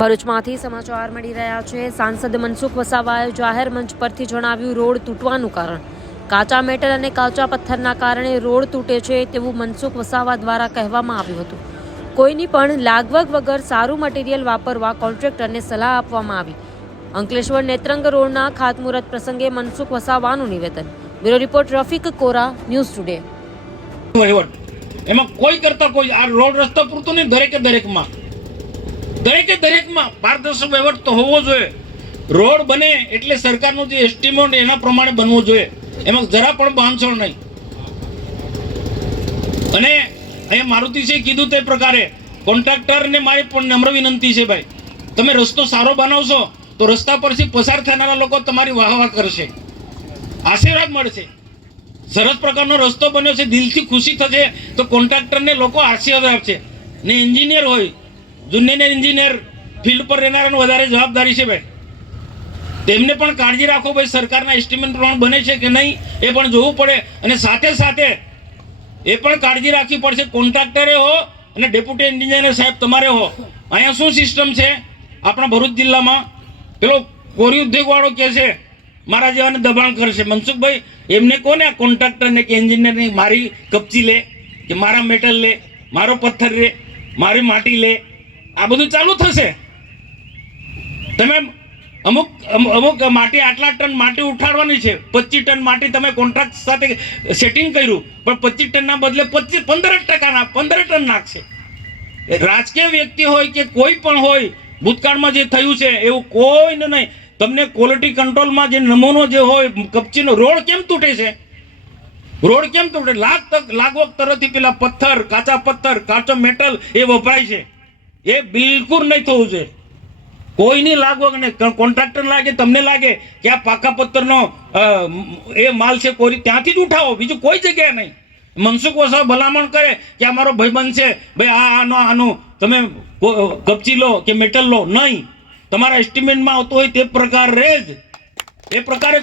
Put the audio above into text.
ભરૂચમાંથી સમાચાર મળી રહ્યા છે. સાંસદ મનસુખ વસાવાએ જાહેર મંચ પરથી જણાવ્યું, રોડ તૂટવાનું કારણ. કાચા મેટલ અને કાચા પથ્થરના કારણે રોડ તૂટે છે તેવું મનસુખ વસાવા દ્વારા કહેવામાં આવ્યું હતું. કોઈની પણ લાગવગ વગર સારું મટીરિયલ વાપરવા કોન્ટ્રાક્ટરને સલાહ આપવામાં આવી. અંકલેશ્વર નેત્રંગ રોડના ખાતમુહૂર્ત પ્રસંગે મનસુખ વસાવાનું નિવેદન. બ્યુરો રિપોર્ટ, રફીક કોરા, ન્યૂઝ ટુડે. એમાં કોઈ કરતા કોઈ આ રોડ રસ્તા પૂરતું નહીં, દરેકે દરેકમાં. દરેકે દરેકમાં પારદર્શક વહીવટ તો હોવો જોઈએ. રોડ બને એટલે સરકારનું જે એસ્ટિમેટ એના પ્રમાણે બનવો જોઈએ. એમાં જરા પણ બાંધછોડ નહીં. અને અહીંયા મારુતિસિંહ કીધું તે પ્રકારે કોન્ટ્રાક્ટરને મારી પણ નમ્ર વિનંતી છે ભાઈ. તમે રસ્તો સારો બનાવશો, તો રસ્તા પરથી પસાર થનારા લોકો તમારી વાહવા કરશે. આશીર્વાદ મળશે. સરસ પ્રકારનો રસ્તો બન્યો છે, દિલથી ખુશી થશે, તો કોન્ટ્રાક્ટરને લોકો આશીર્વાદ આપશે. ને એન્જિનિયર હોય જુનિયર એન્જિનિયર ફિલ્ડ પર રહેનારાને વધારે જવાબદારી છે ભાઈ. તેમને પણ કાળજી રાખો ભાઈ, સરકારના એસ્ટિમેટ પ્રમાણે બને છે કે નહીં એ પણ જોવું પડે. અને સાથે સાથે એ પણ કાળજી રાખવી પડશે. કોન્ટ્રાક્ટરે હો અને ડેપ્યુટી એન્જિનિયર સાહેબ તમારે હો. અહીંયા શું સિસ્ટમ છે? આપણા ભરૂચ જિલ્લામાં પેલો કોરી ઉદ્યોગવાળો કહે છે, મારા જેવાને દબાણ કરશે. મનસુખભાઈ, એમને કોને આ કોન્ટ્રાક્ટરને કે એન્જિનિયરને મારી કપચી લે, કે મારા મેટલ લે, મારો પથ્થર લે, મારી માટી લે? આ બધું ચાલુ થશે. તમે અમુક અમુક માટી આટલા ટન માટી ઉઠાડવાની છે. પચીસ ટન માટી તમે કોન્ટ્રાક્ટ સાથે સેટિંગ કર્યું. પણ પચીસ ટનના બદલે પચીસ પંદર જ ટકાના પંદર ટન નાખશે. રાજકીય વ્યક્તિ હોય કે કોઈ પણ હોય, ભૂતકાળમાં જે થયું છે, એવું કોઈને નહીં. તમને ક્વોલિટી કંટ્રોલમાં જે નમૂનો જે હોય, કપચીનો રોડ કેમ તૂટે છે? રોડ કેમ તૂટે? લાખ તક લાગવક તરફથી પેલા પથ્થર, કાચા પથ્થર, કાચો મેટલ એ વપરાય છે. એ બિલકુલ નહીં થવું જોઈએ કોઈની લાગવગ નહીં. કોન્ટ્રાક્ટર લાગે, તમને લાગે કે આ પાકા પથ્થરનો એ માલ છે કોરી, ત્યાંથી જ ઉઠાવો. બીજું કોઈ જગ્યાએ નહીં. મનસુખ વસાવ ભલામણ કરે કે આ મારો ભાઈબંધ છે, ભાઈ, આ, આનો, આનું, તમે કપચી લો કે મેટલ લો. નહીં. તમારા એસ્ટિમેટમાં આવતો હોય તે પ્રકાર રહે જ. એ પ્રકારે